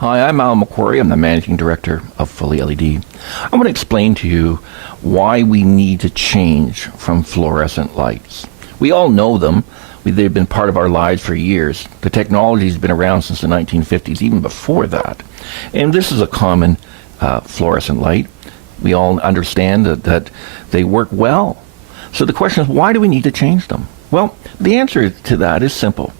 Hi, I'm Al McQuarrie. I'm the Managing Director of Fully LED. I want to explain to you why we need to change from fluorescent lights. We all know them. They've been part of our lives for years. The technology's been around since the 1950s, even before that. And this is a common fluorescent light. We all understand that they work well. So the question is, why do we need to change them? Well, the answer to that is simple.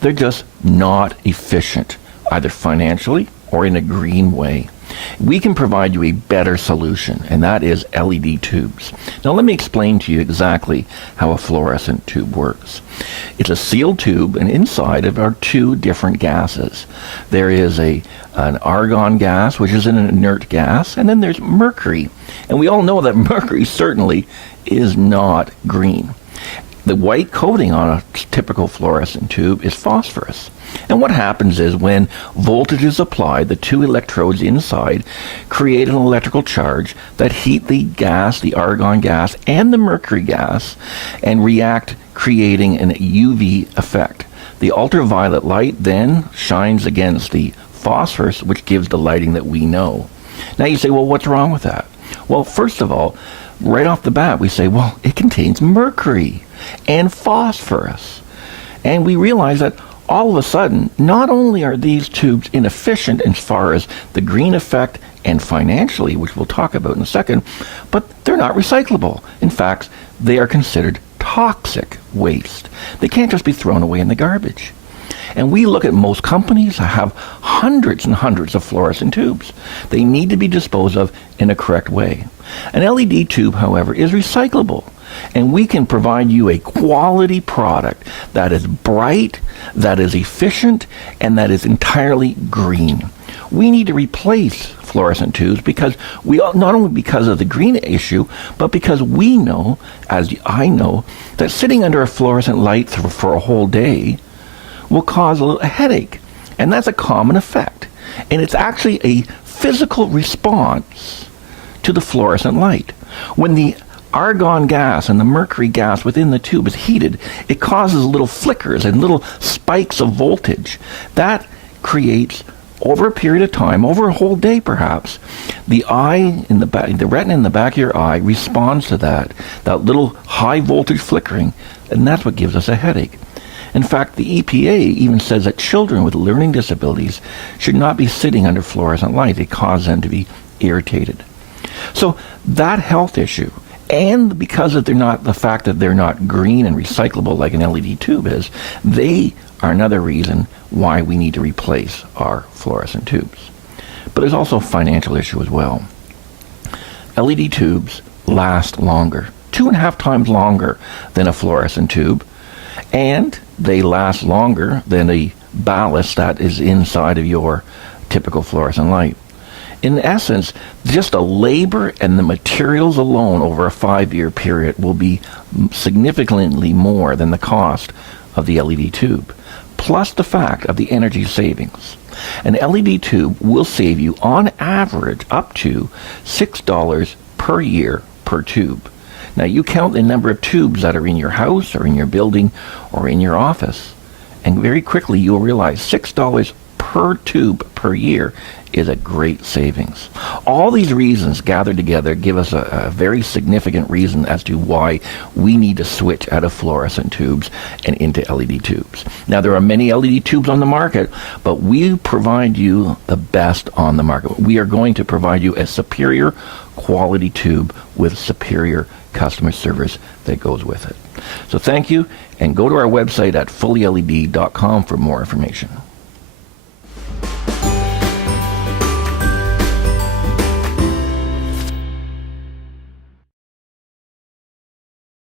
They're just not efficient, either financially or in a green way. We can provide you a better solution, and that is LED tubes. Now let me explain to you exactly how a fluorescent tube works. It's a sealed tube, and inside of are two different gases. There is an argon gas, which is an inert gas, and then there's mercury. And we all know that mercury certainly is not green. The white coating on a typical fluorescent tube is phosphorus. And what happens is when voltage is applied, the two electrodes inside create an electrical charge that heat the gas, the argon gas, and the mercury gas, and react, creating an UV effect. The ultraviolet light then shines against the phosphorus, which gives the lighting that we know. Now you say, well, what's wrong with that? Well, first of all, right off the bat, we say, well, it contains mercury and phosphorus. And we realize that all of a sudden, not only are these tubes inefficient as far as the green effect and financially, which we'll talk about in a second, but they're not recyclable. In fact, they are considered toxic waste. They can't just be thrown away in the garbage. And we look at most companies that have hundreds and hundreds of fluorescent tubes. They need to be disposed of in a correct way. An LED tube, however, is recyclable. And we can provide you a quality product that is bright, that is efficient, and that is entirely green. We need to replace fluorescent tubes because not only because of the green issue, but because we know, as I know, that sitting under a fluorescent light for a whole day will cause a headache. And that's a common effect. And it's actually a physical response to the fluorescent light. When the argon gas and the mercury gas within the tube is heated, it causes little flickers and little spikes of voltage. That creates, over a period of time, over a whole day perhaps, the eye in the back, the retina in the back of your eye responds to that little high voltage flickering, and that's what gives us a headache. In fact, the EPA even says that children with learning disabilities should not be sitting under fluorescent light. It causes them to be irritated. So that health issue, and because of the fact that they're not green and recyclable like an LED tube is, they are another reason why we need to replace our fluorescent tubes. But there's also a financial issue as well. LED tubes last longer, 2.5 times longer than a fluorescent tube, and they last longer than a ballast that is inside of your typical fluorescent light. In essence, just the labor and the materials alone over a 5-year period will be significantly more than the cost of the LED tube, plus the fact of the energy savings. An LED tube will save you, on average, up to $6 per year per tube. Now, you count the number of tubes that are in your house or in your building or in your office, and very quickly you'll realize $6 per tube per year is a great savings. All these reasons gathered together give us a very significant reason as to why we need to switch out of fluorescent tubes and into LED tubes. Now, there are many LED tubes on the market, but we provide you the best on the market. We are going to provide you a superior quality tube with superior customer service that goes with it. So thank you, and go to our website at fullyled.com for more information.